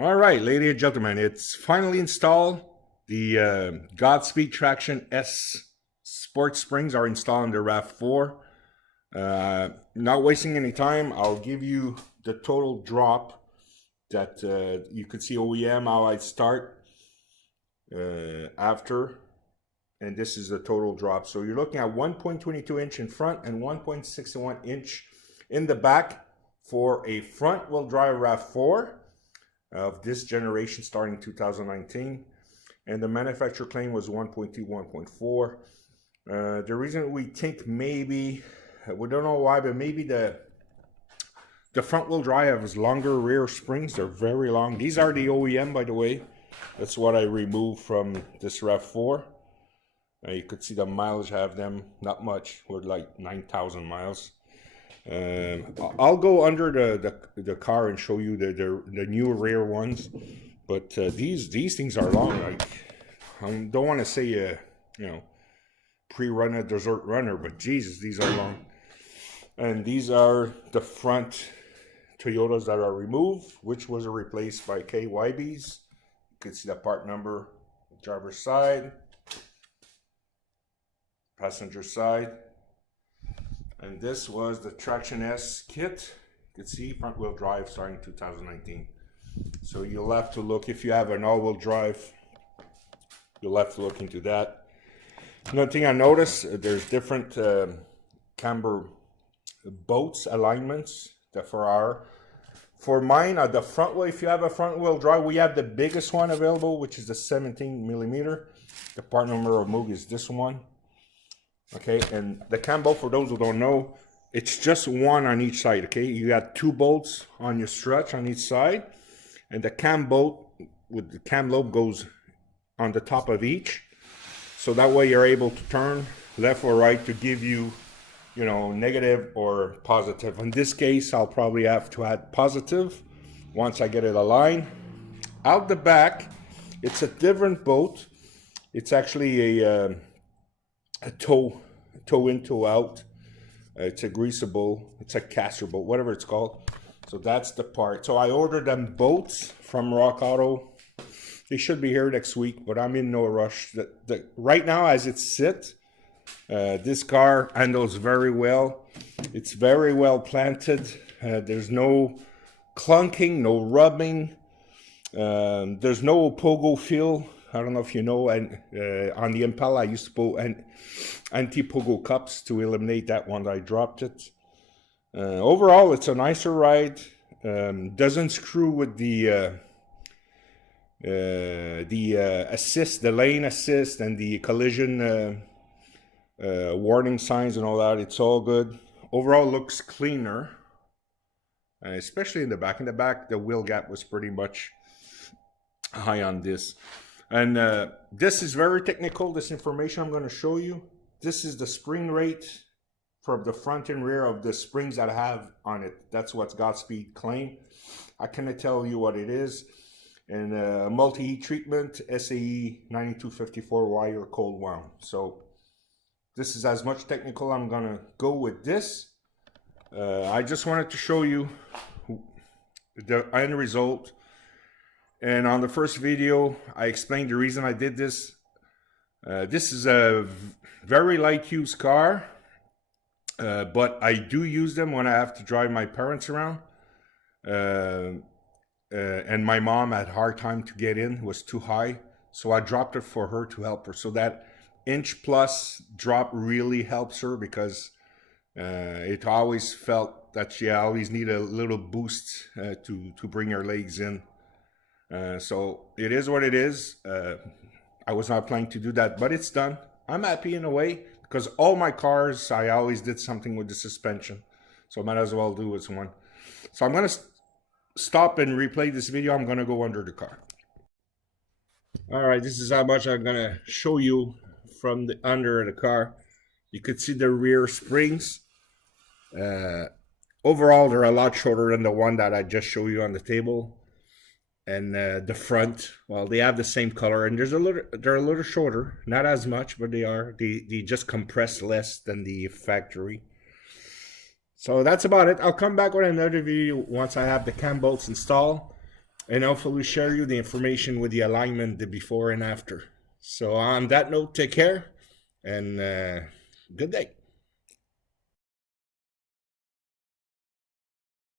All right, ladies and gentlemen, it's finally installed. The Godspeed Traction S Sport Springs are installed in the RAV4. Not wasting any time, I'll give you the total drop that you could see OEM, how I start after. And this is the total drop. So you're looking at 1.22 inch in front and 1.61 inch in the back for a front wheel drive RAV4 of this generation starting 2019, and the manufacturer claim was 1.2, 1.4. The reason we think maybe, we don't know why, but maybe the front wheel drive has longer rear springs. They're very long. These are the OEM, by the way. That's what I removed from this RAV4. You could see the mileage, have them not much, with like 9,000 miles. I'll go under the car and show you the new rear ones, but these things are long. Like, I don't want to say you know, pre-runner, desert runner, but Jesus, these are long. And these are the front Toyotas that are removed, which was replaced by KYBs. You can see the part number, driver's side, passenger side. And this was the Traction S kit. You can see front wheel drive starting 2019. So you'll have to look, if you have an all-wheel drive, you'll have to look into that. Another thing I noticed, there's different camber bolts alignments that for mine, the front wheel, if you have a front wheel drive, we have the biggest one available, which is the 17 millimeter. The part number of Moog is this one. Okay, and the cam bolt, for those who don't know, it's just one on each side. Okay, you got two bolts on your stretch on each side, and the cam bolt with the cam lobe goes on the top of each, so that way you're able to turn left or right to give you, you know, negative or positive. In this case, I'll probably have to add positive once I get it aligned. Out the back, it's a different bolt. It's actually a toe in, toe out. It's a greasable, it's a caster bolt, whatever it's called. So that's the part. So I ordered them bolts from Rock Auto. They should be here next week, but I'm in no rush. Right now, as it sits, this car handles very well. It's very well planted. There's no clunking, no rubbing. There's no pogo feel. I don't know if you know, and on the Impala I used to put anti-pogo cups to eliminate that one. I dropped it. Overall, it's a nicer ride. Doesn't screw with the assist, the lane assist, and the collision warning signs and all that. It's all good. Overall, looks cleaner, especially in the back. In the back, the wheel gap was pretty much high on this. And this is very technical, this information I'm going to show you. This is the spring rate from the front and rear of the springs that I have on it. That's what Godspeed claim. I cannot tell you what it is. And multi-heat treatment, SAE 9254 wire cold wound. So this is as much technical I'm going to go with this. I just wanted to show you the end result. And on the first video, I explained the reason I did this. This is a very light use car, but I do use them when I have to drive my parents around. And my mom had a hard time to get in, it was too high. So I dropped it for her to help her. So that inch plus drop really helps her, because it always felt that she always needed a little boost to bring her legs in. So it is what it is. I was not planning to do that, but it's done. I'm happy in a way, because all my cars, I always did something with the suspension. So I might as well do this one. So I'm going to stop and replay this video. I'm going to go under the car. All right, this is how much I'm going to show you from the under the car. You could see the rear springs. Overall, they're a lot shorter than the one that I just showed you on the table. And the front, well, they have the same color, and they're a little shorter, not as much, but they just compress less than the factory. So that's about it. I'll come back with another video once I have the cam bolts installed. and hopefully share you the information with the alignment, the before and after. So on that note, take care and good day.